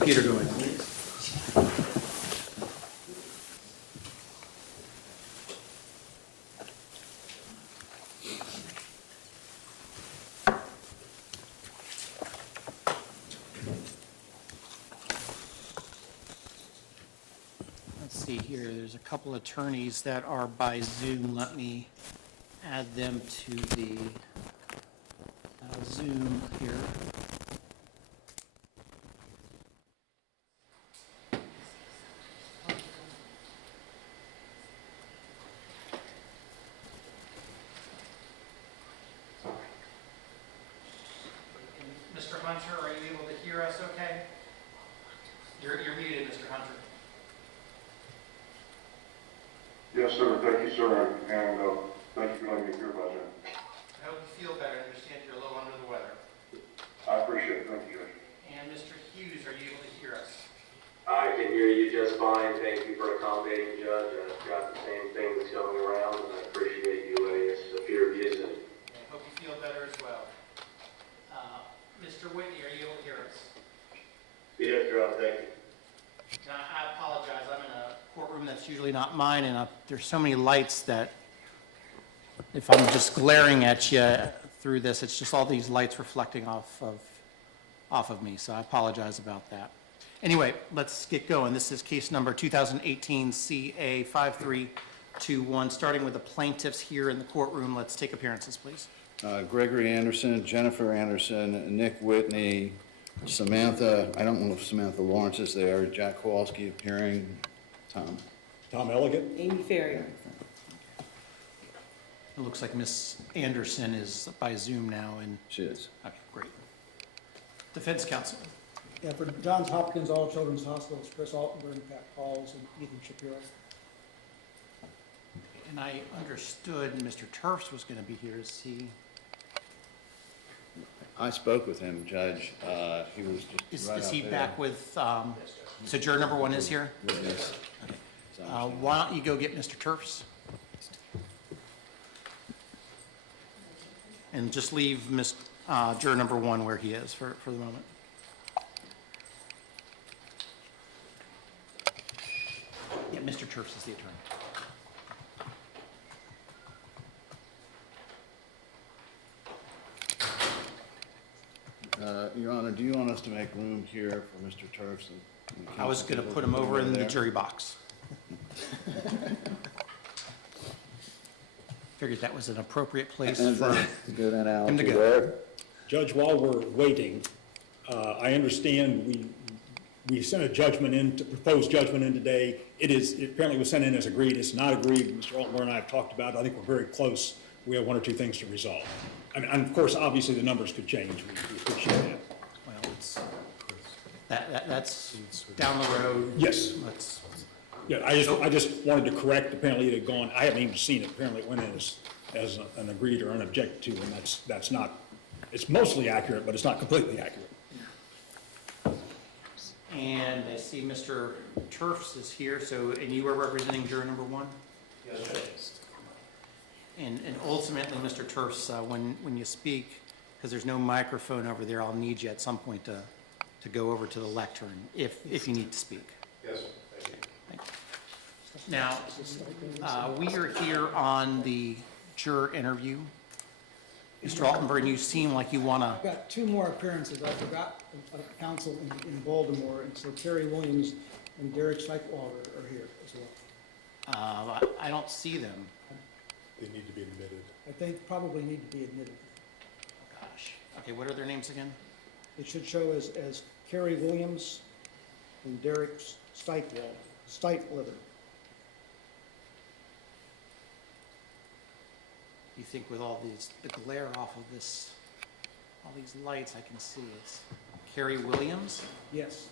computer going, please. Let's see here, there's a couple attorneys that are by Zoom. Let me add them to the Zoom here. Mr. Hunter, are you able to hear us okay? You're muted, Mr. Hunter. Yes, sir. Thank you, sir. And thank you for letting me hear about that. I hope you feel better. I understand you're a little under the weather. I appreciate it. Thank you, Judge. And Mr. Hughes, are you able to hear us? I can hear you just fine. Thank you for accommodating, Judge. I've got the same thing that's going around, and I appreciate you letting us appear via Zoom. I hope you feel better as well. Mr. Whitney, are you able to hear us? Yes, Your Honor. Thank you. Now, I apologize. I'm in a courtroom that's usually not mine, and there's so many lights that if I'm just glaring at you through this, it's just all these lights reflecting off of me, so I apologize about that. Anyway, let's get going. This is case number 2018 CA 5321. Starting with the plaintiffs here in the courtroom. Let's take appearances, please. Gregory Anderson, Jennifer Anderson, Nick Whitney, Samantha, I don't know if Samantha Lawrence is there, Jack Kowalski appearing, Tom Elegant. Amy Ferrier. It looks like Miss Anderson is by Zoom now, and she is. okay, great. Defense counsel. Yeah, for Johns Hopkins All Children's Hospitals, Chris Altenberg, Pat Pauls, and Ethan Shapiro. And I understood Mr. Turfs was going to be here. Is he? I spoke with him, Judge. He was just right Is out he there. back with? So juror number 1 is here. Yes. Why don't you go get Mr. Turfs? And just leave juror number 1 where he is for the moment. Yeah, Mr. Turfs is the attorney. Your Honor, do you want us to make room here for Mr. Turfs? And I was going to put him over in the jury box. Figured that was an appropriate place for Go down out him to to go. there. Judge, while we're waiting, I understand we sent a judgment in, to proposed judgment in today. It apparently was sent in as agreed. It's not agreed. Mr. Altenberg and I have talked about it. I think we're very close. We have 1 or 2 things to resolve. I mean, and of course, obviously, the numbers could change. We appreciate that. Well, that's down the road. Yes. Let's, Yeah, I just wanted to correct, apparently it had gone, I haven't even seen it, apparently it went in as an agreed or unobjected to, and that's not, it's mostly accurate, but it's not completely accurate. and I see Mr. Turfs is here, so, and you are representing juror number 1? Yes, And ultimately, Mr. Turfs, when you speak, because there's no microphone over there, I'll need you at some point to go over to the lectern if you need to speak. Yes, thank you. Thank you. Now, we are here on the juror interview. Mr. Altenberg, you seem like you want I've to, got 2 more appearances. I forgot counsel in Baltimore, and so Terry Williams and Derek Steichwalder are here as well. I don't see them. They need to be admitted. I think probably need to be admitted. Gosh. Okay, what are their names again? It should show as Kerry Williams and Derek Steichwalder. You think with all the glare off of this, all these lights, I can see it's Carrie Williams? Yes.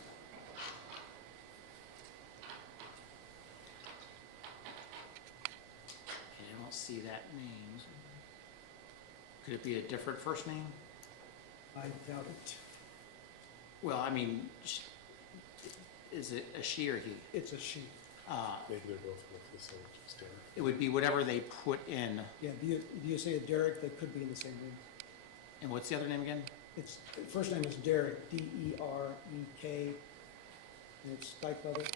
Okay, I don't see that name. Could it be a different first name? I doubt it. Well, I mean, is it a she or he? It's a she. Maybe they're both with the same standard. It would be whatever they put in. Yeah, do you say a Derek? They could be in the same name. And what's the other name again? Its first name is Derek, D-E-R-E-K, and it's Stikeweather,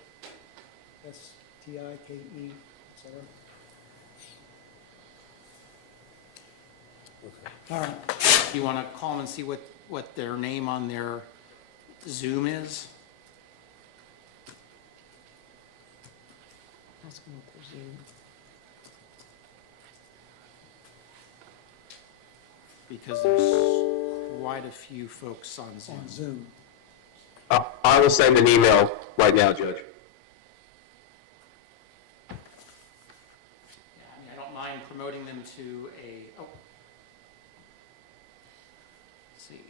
S-T-I-K-E, etc. Okay. All right, Do you want to call them and see what their name on their Zoom is? Ask them what their Zoom. Because there's quite a few folks on Zoom. on Zoom. I will send an email right now, Judge. Yeah, I mean, I don't mind promoting them to oh. Let's see.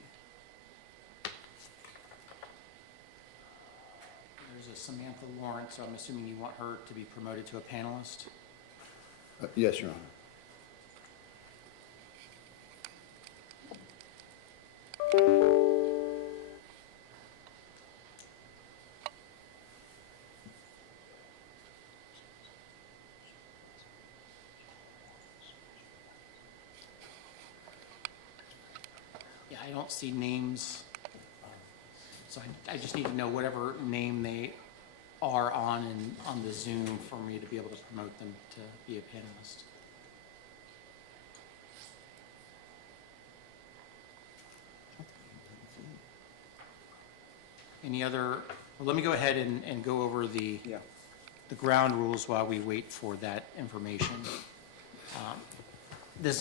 There's a Samantha Lawrence, so I'm assuming you want her to be promoted to a panelist? Yes, Your Honor. Yeah, I don't see names. So I just need to know whatever name they are on the Zoom for me to be able to promote them to be a panelist. Any other, well, let me go ahead and go over the ground rules while we wait for that information.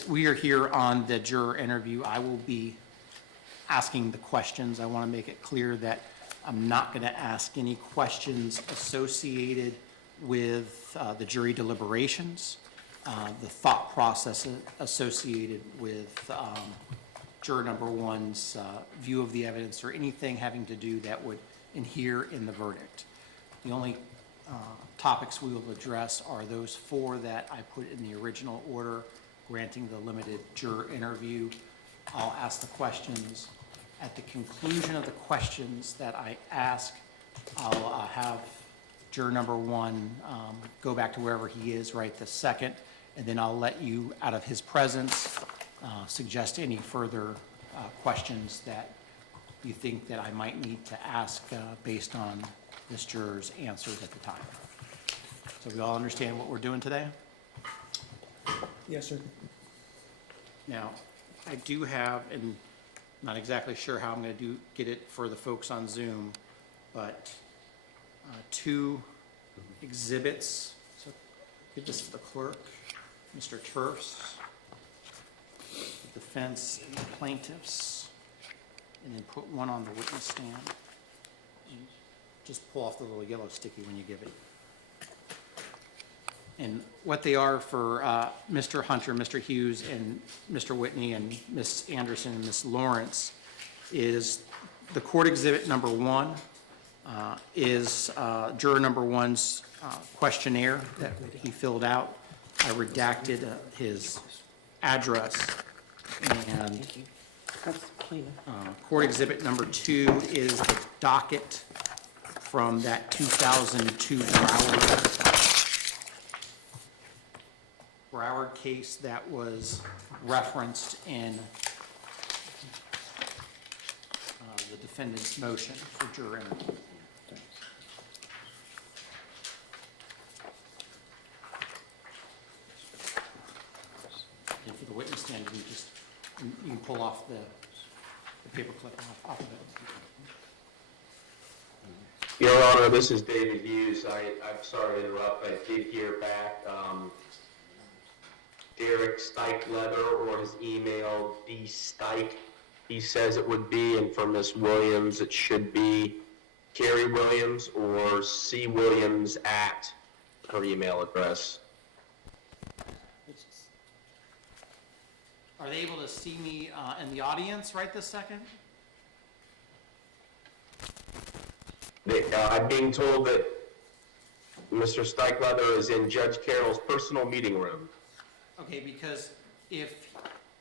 We are here on the juror interview. I will be asking the questions. I want to make it clear that I'm not going to ask any questions associated with the jury deliberations, the thought process associated with juror number one's view of the evidence, or anything having to do that would inhere in the verdict. The only topics we will address are those four that I put in the original order, granting the limited juror interview. I'll ask the questions. At the conclusion of the questions that I ask, I'll have juror number one go back to wherever he is right this second, and then I'll let you, out of his presence, suggest any further questions that you think that I might need to ask based on this juror's answers at the time. So we all understand what we're doing today? Yes, sir. Now, I do have, and not exactly sure how I'm going to get it for the folks on Zoom, but two exhibits. So give this to the clerk, Mr. Turfs, the defense and the plaintiffs, and then put one on the witness stand. And just pull off the little yellow sticky when you give it. And what they are for Mr. Hunter, Mr. Hughes, and Mr. Whitney, and Ms. Anderson, and Ms. Lawrence, is the court exhibit number one is juror number one's questionnaire that he filled out. I redacted his address, and That's plaintiff. court exhibit number two is the docket from that 2002 Broward case that was referenced in the defendant's motion for juror interview. And for the witness stand, you can pull off the paper clip off of it. Your Honor, this is David Hughes. I'm sorry to interrupt. I did hear back. Derek Stikeweather, or his email, dstike, he says it would be, and for Miss Williams, it should be Carrie Williams or C. Williams at her email address. Are they able to see me in the audience right this second? I'm being told that Mr. Stikeweather is in Judge Carroll's personal meeting room. Okay, because if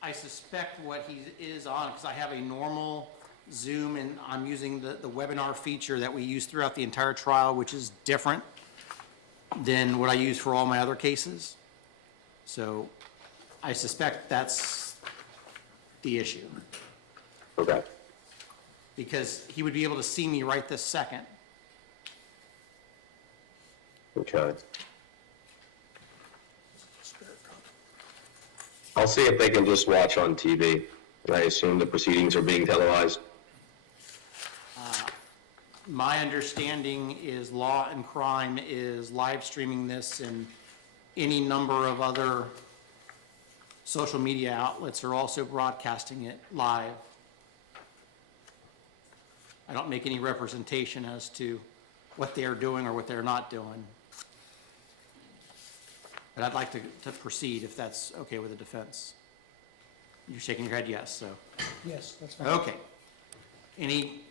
I suspect what he is on, because I have a normal Zoom and I'm using the webinar feature that we use throughout the entire trial, which is different than what I use for all my other cases. So I suspect that's the issue. Okay. Because he would be able to see me right this second. Okay. I'll see if they can just watch on TV. I assume the proceedings are being televised. My understanding is Law and Crime is live streaming this, and any number of other social media outlets are also broadcasting it live. I don't make any representation as to what they're doing or what they're not doing. But I'd like to proceed if that's okay with the defense. You're shaking your head yes, so. Yes, that's fine. Okay. Any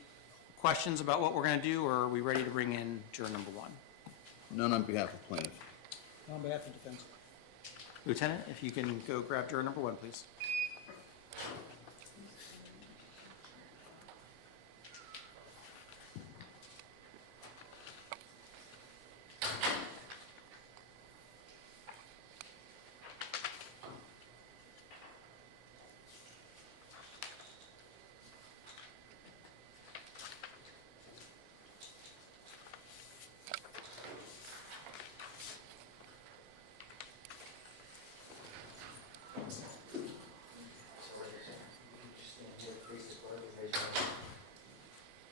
questions about what we're going to do, or are we ready to bring in juror number one? None on behalf of plaintiff. On behalf of defense. Lieutenant, if you can go grab juror number one, please.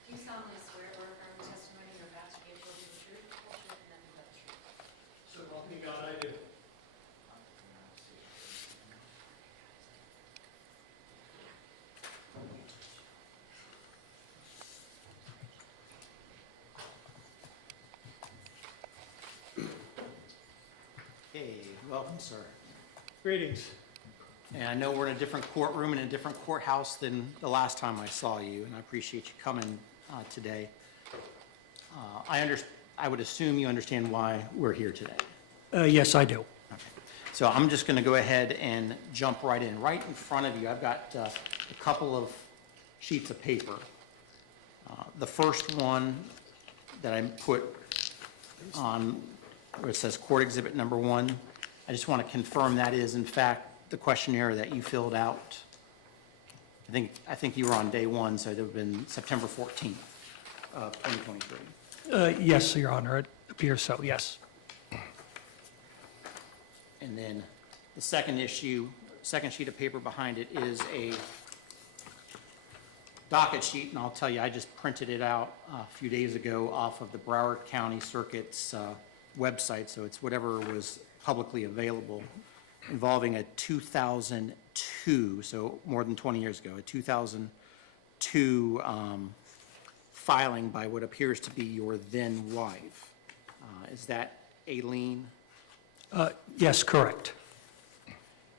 Do you solemnly swear or affirm the testimony you're about to give will be the truth, the whole truth, and nothing but the truth? So help me God, I do. Hey, welcome, sir. Greetings. And I know we're in a different courtroom and a different courthouse than the last time I saw you, and I appreciate you coming today. I would assume you understand why we're here today. Yes, I do. Okay. So I'm just going to go ahead and jump right in. Right in front of you, I've got a couple of sheets of paper. The first one that I put on where it says Court Exhibit Number 1, I just want to confirm that is, in fact, the questionnaire that you filled out. I think you were on day one, so it would have been September 14th of 2023. Yes, Your Honor, it appears so, yes. And then the second sheet of paper behind it is a docket sheet, and I'll tell you, I just printed it out a few days ago off of the Broward County Circuit's website, so it's whatever was publicly available, involving a 2002, so more than 20 years ago, a 2002 filing by what appears to be your then wife. Is that Aileen? Yes, correct.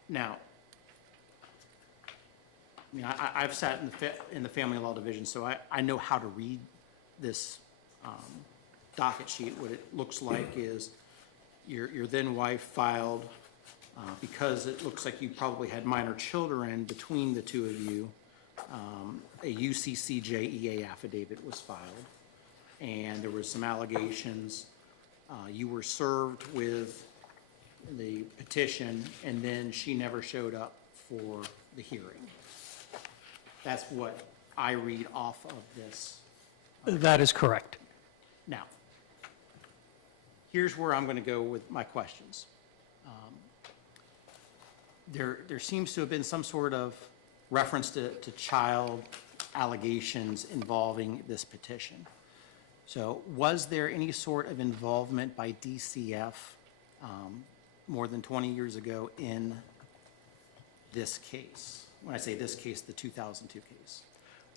Now, I've sat in the family law division, so I know how to read this docket sheet. What it looks like is your then wife filed, because it looks like you probably had minor children between the two of you, a UCCJEA affidavit was filed, and there were some allegations. You were served with the petition, and then she never showed up for the hearing. That's what I read off of this. That is correct. Now, here's where I'm going to go with my questions. There seems to have been some sort of reference to child allegations involving this petition. So was there any sort of involvement by DCF more than 20 years ago in this case? When I say this case, the 2002 case.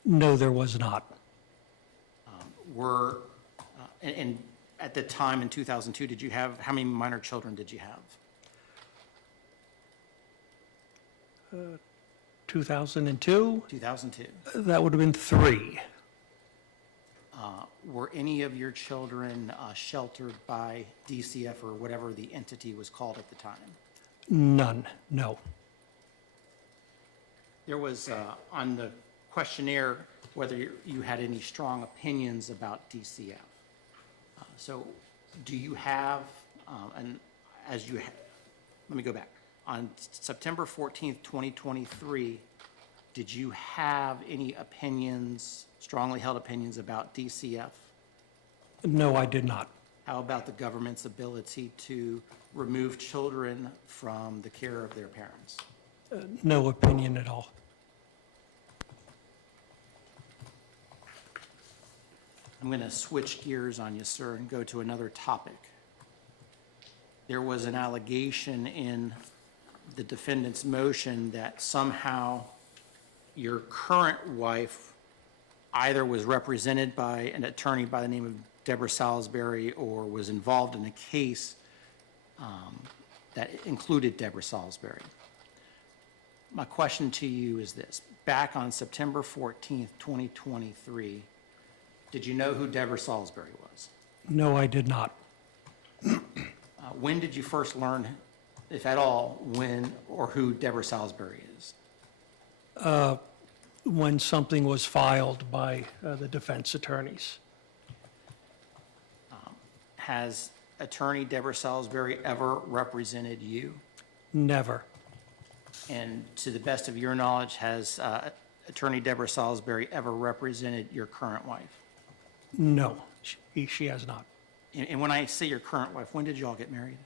No, there was not. And at the time in 2002, did you have, how many minor children did you have? 2002? 2002. That would have been 3. Were any of your children sheltered by DCF or whatever the entity was called at the time? None, no. There was, on the questionnaire, whether you had any strong opinions about DCF. So do you have, let me go back. On September 14th, 2023, did you have any opinions, strongly held opinions about DCF? No, I did not. How about the government's ability to remove children from the care of their parents? No opinion at all. I'm going to switch gears on you, sir, and go to another topic. There was an allegation in the defendant's motion that somehow your current wife either was represented by an attorney by the name of Deborah Salisbury or was involved in a case that included Deborah Salisbury. My question to you is this. Back on September 14th, 2023, did you know who Deborah Salisbury was? No, I did not. When did you first learn, if at all, when or who Deborah Salisbury is? When something was filed by the defense attorneys. Has attorney Deborah Salisbury ever represented you? Never. And To the best of your knowledge, has attorney Deborah Salisbury ever represented your current wife? No, she has not. And when I say your current wife, when did you all get married?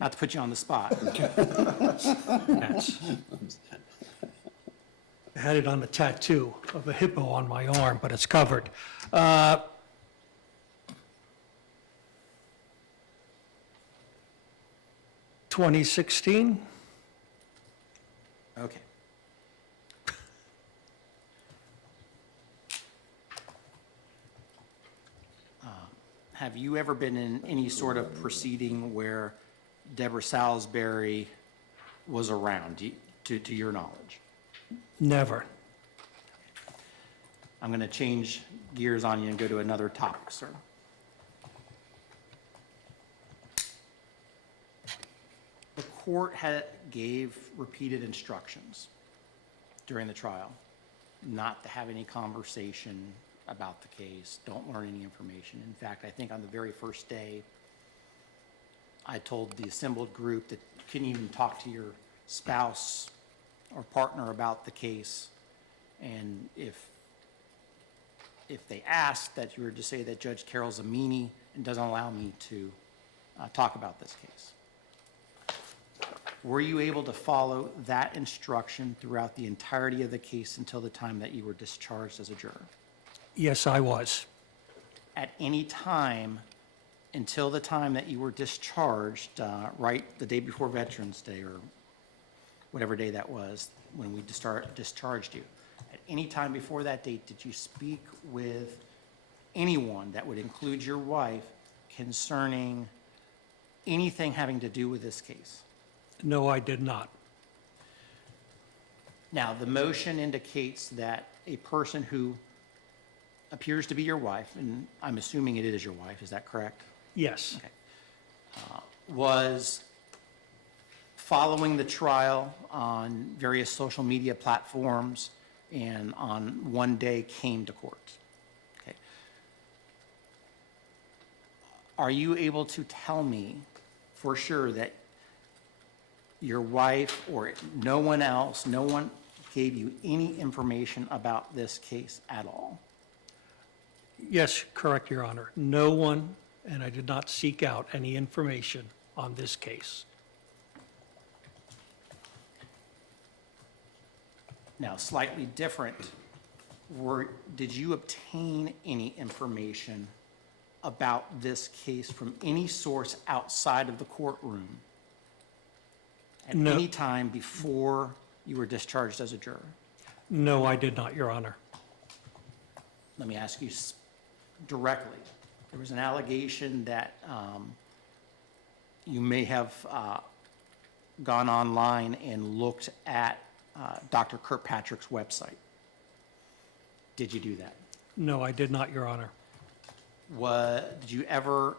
Not to put you on the spot. That's- I had it on a tattoo of a hippo on my arm, but it's covered. 2016? Okay. Have you ever been in any sort of proceeding where Deborah Salisbury was around, to your knowledge? Never. I'm going to change gears on you and go to another topic, sir. The court gave repeated instructions during the trial not to have any conversation about the case, don't learn any information. In fact, I think on the very first day, I told the assembled group that you couldn't even talk to your spouse or partner about the case. And if they asked, that you were to say that Judge Carroll's a meanie and doesn't allow me to talk about this case. Were you able to follow that instruction throughout the entirety of the case until the time that you were discharged as a juror? Yes, I was. At any time until the time that you were discharged, right the day before Veterans Day or whatever day that was when we discharged you, at any time before that date, did you speak with anyone that would include your wife concerning anything having to do with this case? No, I did not. Now, the motion indicates that a person who appears to be your wife, and I'm assuming it is your wife, is that correct? Yes. Okay. Was following the trial on various social media platforms and on one day came to court. Okay. Are you able to tell me for sure that your wife or no one else, no one gave you any information about this case at all? Yes, correct, Your Honor. No one, and I did not seek out any information on this case. Now, slightly different, did you obtain any information about this case from any source outside of the courtroom at No. any time before you were discharged as a juror? No, I did not, Your Honor. Let me ask you directly. There was an allegation that you may have gone online and looked at Dr. Kirkpatrick's website. Did you do that? No, I did not, Your Honor. Did you ever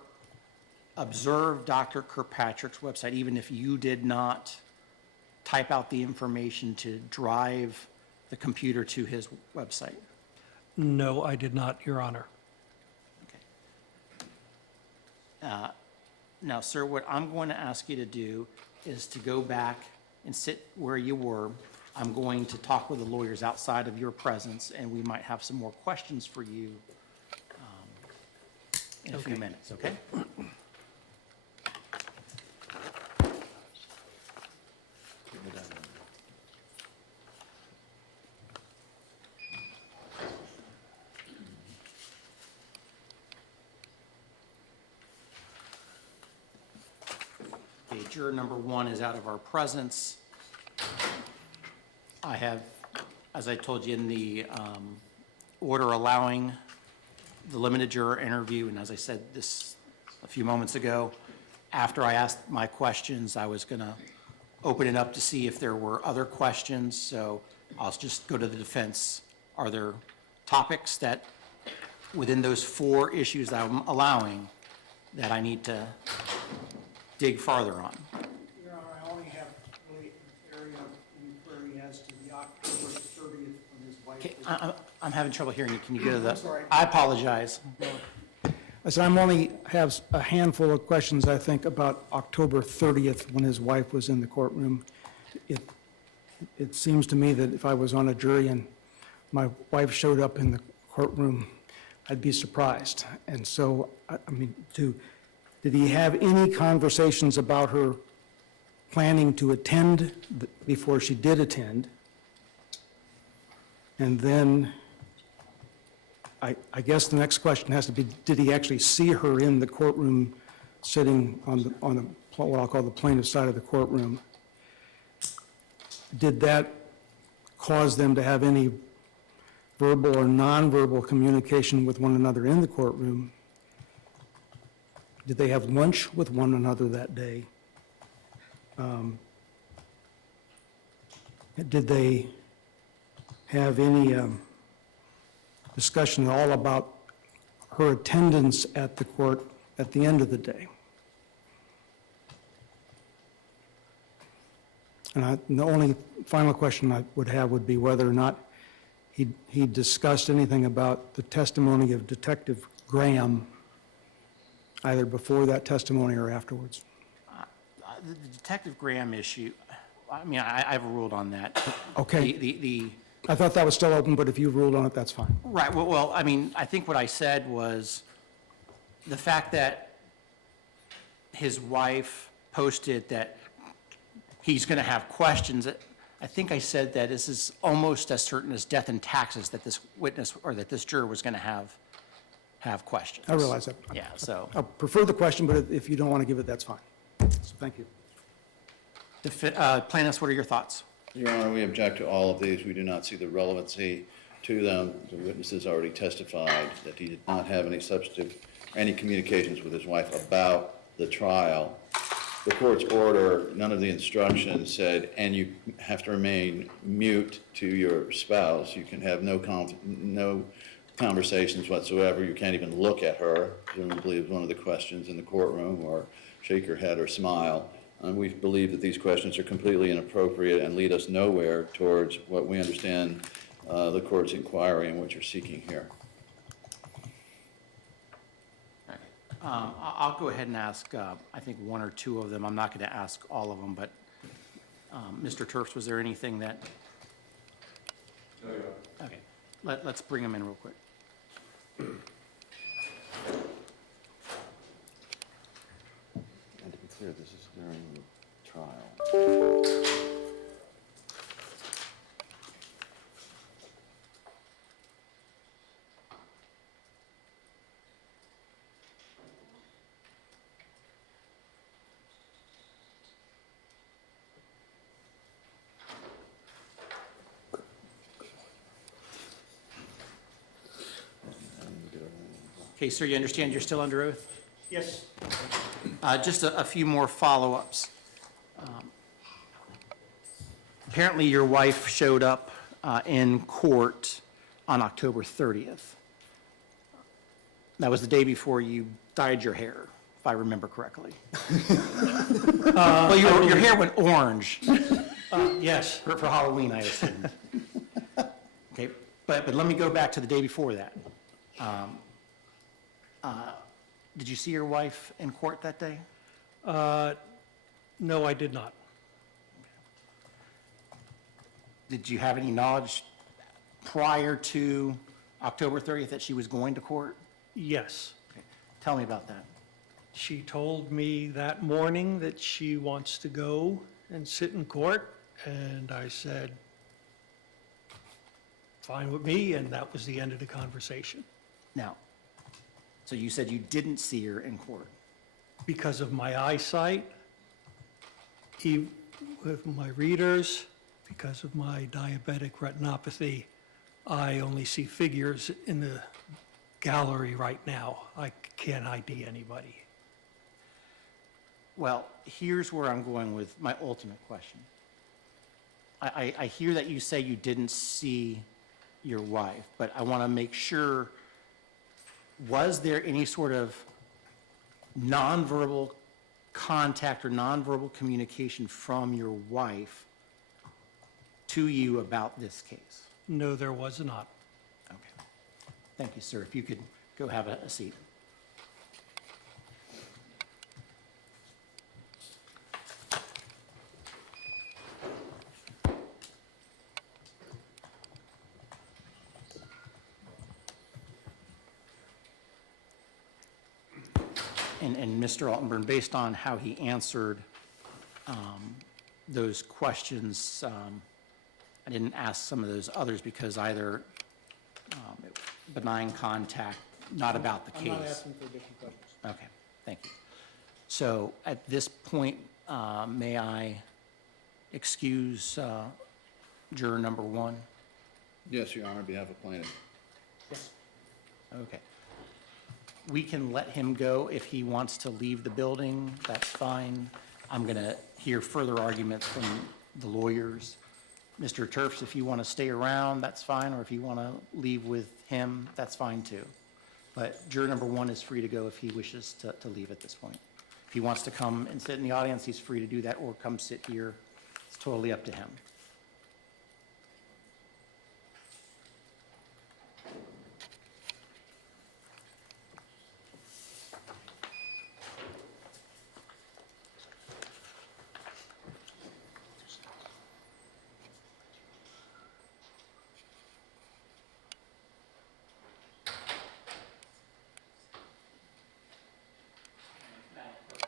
observe Dr. Kirkpatrick's website, even if you did not type out the information to drive the computer to his website? No, I did not, Your Honor. Now, sir, what I'm going to ask you to do is to go back and sit where you were. I'm going to talk with the lawyers outside of your presence, and we might have some more questions for you in a few Okay. minutes, okay? Okay, juror number 1 is out of our presence. I have, as I told you in the order allowing the limited juror interview, and as I said this a few moments ago, after I asked my questions, I was going to open it up to see if there were other questions, so I'll just go to the defense. Are there topics that, within those 4 issues that I'm allowing, that I need to dig farther on? Your Honor, I only have really an area of inquiry as to the October 30th when his wife Okay, was... I'm having trouble hearing you. Can you go to the? I'm sorry. I apologize. I said I'm only have a handful of questions, I think, about October 30th when his wife was in the courtroom. It seems to me that if I was on a jury and my wife showed up in the courtroom, I'd be surprised. And so, I mean, did he have any conversations about her planning to attend before she did attend? And then, I guess the next question has to be, did he actually see her in the courtroom sitting on what I'll call the plaintiff's side of the courtroom? Did that cause them to have any verbal or nonverbal communication with one another in the courtroom? Did they have lunch with one another that day? Did they have any discussion at all about her attendance at the court at the end of the day? And the only final question I would have would be whether or not he discussed anything about the testimony of Detective Graham, either before that testimony or afterwards. The Detective Graham issue, I mean, I've ruled on that. Okay. The I thought that was still open, but if you ruled on it, that's fine. right, well, I mean, I think what I said was the fact that his wife posted that he's going to have questions. I think I said that this is almost as certain as death and taxes that this witness or that this juror was going to have questions. I realize that. Yeah, so I prefer the question, but if you don't want to give it, that's fine. So thank you. plaintiffs, what are your thoughts? Your Honor, we object to all of these. We do not see the relevancy to them. The witnesses already testified that he did not have any communications with his wife about the trial. The court's order, none of the instructions said, and you have to remain mute to your spouse. You can have no conversations whatsoever. You can't even look at her, presumably is one of the questions in the courtroom, or shake your head or smile. We believe that these questions are completely inappropriate and lead us nowhere towards what we understand the court's inquiry and what you're seeking here. I'll go ahead and ask, I think, one or two of them. I'm not going to ask all of them, but Mr. Turfs, was there anything that? No, yeah. Okay, let's bring them in real quick. And to be clear, this is during the trial. Okay, sir, you understand you're still under oath? Yes. Just a few more follow-ups. Apparently, your wife showed up in court on October 30th. That was the day before you dyed your hair, if I remember correctly. Well, your hair went orange Yes, for Halloween, I assume. Okay, but let me go back to the day before that. Did you see your wife in court that day? no, I did not. Did you have any knowledge prior to October 30th that she was going to court? Yes, Tell me about that. She told me that morning that she wants to go and sit in court, and I said, fine with me, and that was the end of the conversation. Now, so you said you didn't see her in court. Because of my eyesight, with my readers, because of my diabetic retinopathy, I only see figures in the gallery right now. I can't ID anybody. Well, here's where I'm going with my ultimate question. I hear that you say you didn't see your wife, but I want to make sure, was there any sort of nonverbal contact or nonverbal communication from your wife to you about this case? No, there was not. Okay. Thank you, sir. If you could go have a seat. And Mr. Altenburn, based on how he answered those questions, I didn't ask some of those others because either benign contact, not about the case. I'm not asking for additional questions. Okay, thank you. So at this point, may I excuse juror number 1? Yes, Your Honor, on behalf of plaintiff. Yes. Okay. We can let him go if he wants to leave the building, that's fine. I'm going to hear further arguments from the lawyers. Mr. Terps, if you want to stay around, that's fine, or if you want to leave with him, that's fine too. But juror number 1 is free to go if he wishes to leave at this point. If he wants to come and sit in the audience, he's free to do that, or come sit here. It's totally up to him.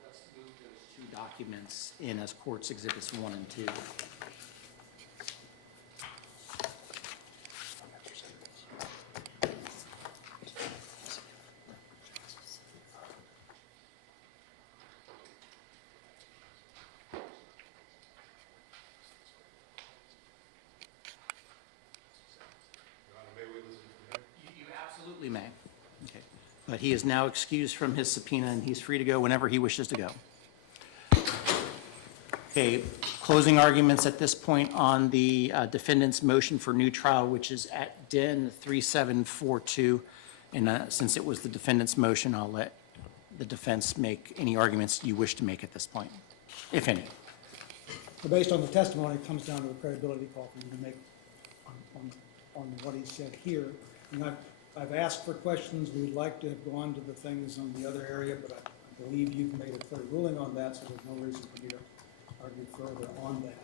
Let's move those 2 documents in as courts exhibits 1 and 2. You absolutely may. Okay. But he is now excused from his subpoena, and he's free to go whenever he wishes to go. Okay, closing arguments at this point on the defendant's motion for new trial, which is at DIN 3742. And since it was the defendant's motion, I'll let the defense make any arguments you wish to make at this point, if any. So based on the testimony, it comes down to a credibility call for you to make on what he said here. And I've asked for questions. We would like to have gone to the things on the other area, but I believe you've made a clear ruling on that, so there's no reason for me to argue further on that.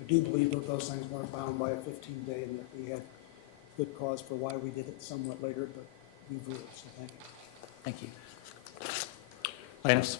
I do believe that those things weren't bound by a 15-day and that we had good cause for why we did it somewhat later, but we've ruled, so thank you. Thank you. Plaintiffs?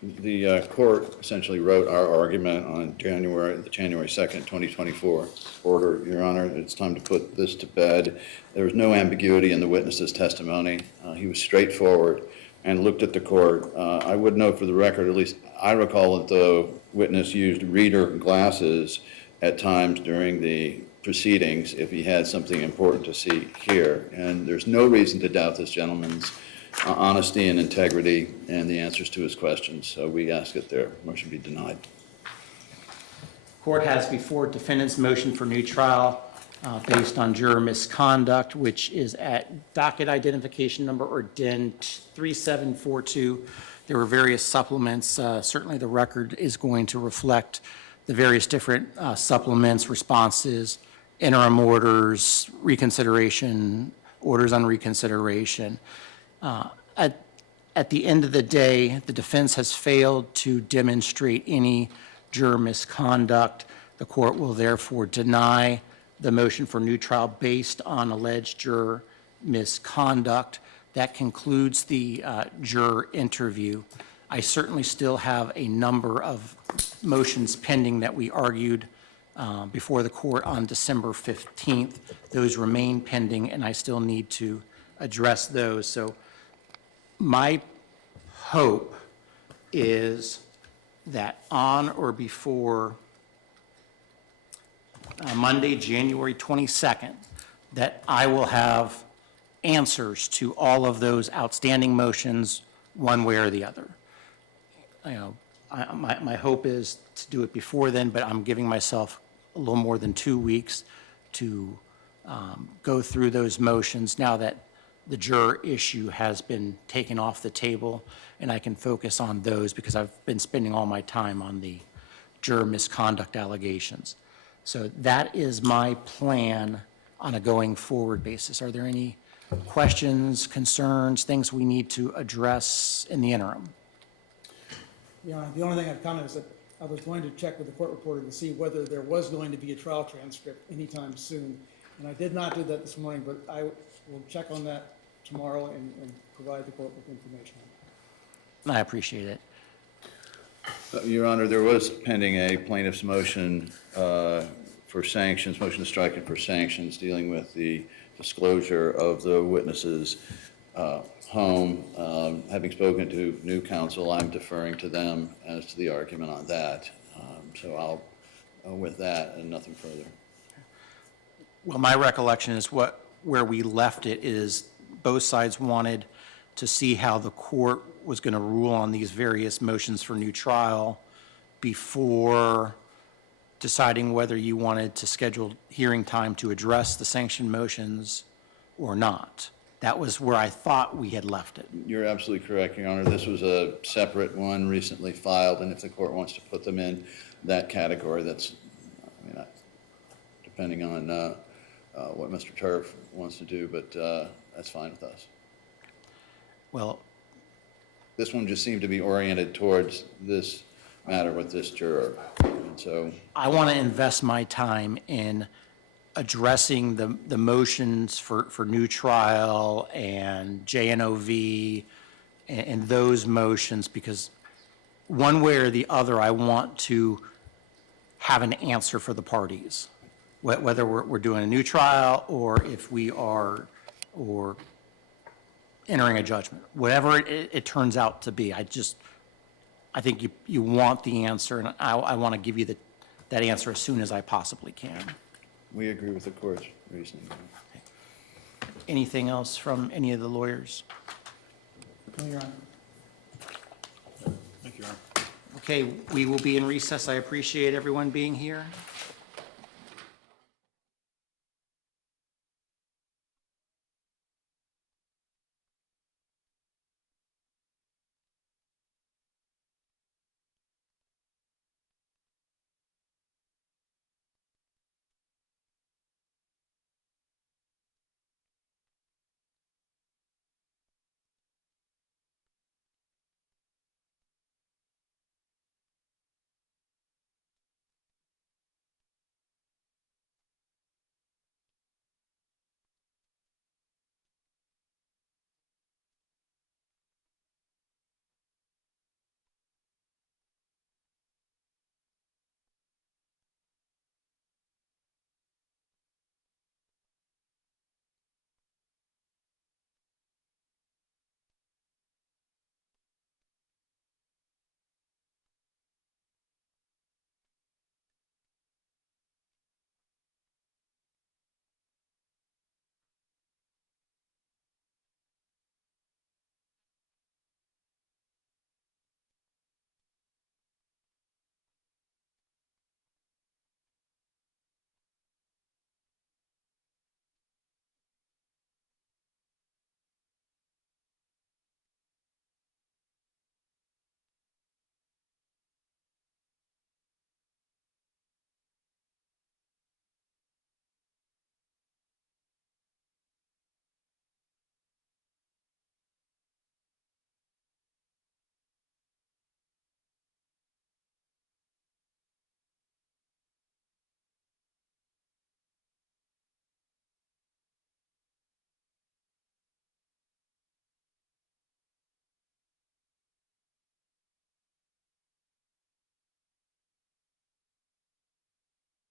The court essentially wrote our argument on the January 2nd, 2024 order. Your Honor, it's time to put this to bed. There was no ambiguity in the witness's testimony. He was straightforward and looked at the court. I would note for the record, at least I recall that the witness used reader glasses at times during the proceedings if he had something important to see here. And there's no reason to doubt this gentleman's honesty and integrity and the answers to his questions. So we ask that their motion be denied. Court has before defendant's motion for new trial based on juror misconduct, which is at docket identification number, or DIN 3742. There were various supplements. Certainly the record is going to reflect the various different supplements, responses, interim orders, reconsideration, orders on reconsideration. At the end of the day, the defense has failed to demonstrate any juror misconduct. The court will therefore deny the motion for new trial based on alleged juror misconduct. that concludes the juror interview. I certainly still have a number of motions pending that we argued before the court on December 15th. Those remain pending, and I still need to address those. So my hope is that on or before Monday, January 22nd, that I will have answers to all of those outstanding motions, one way or the other. You know, my hope is to do it before then, but I'm giving myself a little more than 2 weeks to go through those motions now that the juror issue has been taken off the table, and I can focus on those because I've been spending all my time on the juror misconduct allegations. So that is my plan on a going forward basis. Are there any questions, concerns, things we need to address in the interim? Yeah, the only thing I'd comment is that I was going to check with the court reporter to see whether there was going to be a trial transcript anytime soon. And I did not do that this morning, but I will check on that tomorrow and provide the court with information on I appreciate it. Your Honor, there was pending a plaintiff's motion for sanctions, motion to strike it for sanctions, dealing with the disclosure of the witness's home. Having spoken to new counsel, I'm deferring to them as to the argument on that. So I'll, with that and nothing further. Well, my recollection is where we left it is both sides wanted to see how the court was going to rule on these various motions for new trial before deciding whether you wanted to schedule hearing time to address the sanction motions or not. That was where I thought we had left it. You're absolutely correct, Your Honor. This was a separate one recently filed, and if the court wants to put them in that category, that's, I mean, depending on what Mr. Turf wants to do, but that's fine with us. Well, This one just seemed to be oriented towards this matter with this juror, and so. I want to invest my time in addressing the motions for new trial and JNOV and those motions, because one way or the other, I want to have an answer for the parties, whether we're doing a new trial or if we are, or entering a judgment, whatever it turns out to be. I think you want the answer, and I want to give you that answer as soon as I possibly can. We agree with the court's reasoning. Anything else from any of the lawyers? it. No, Your Honor. Thank you, Your Honor. Okay, we will be in recess. I appreciate everyone being here.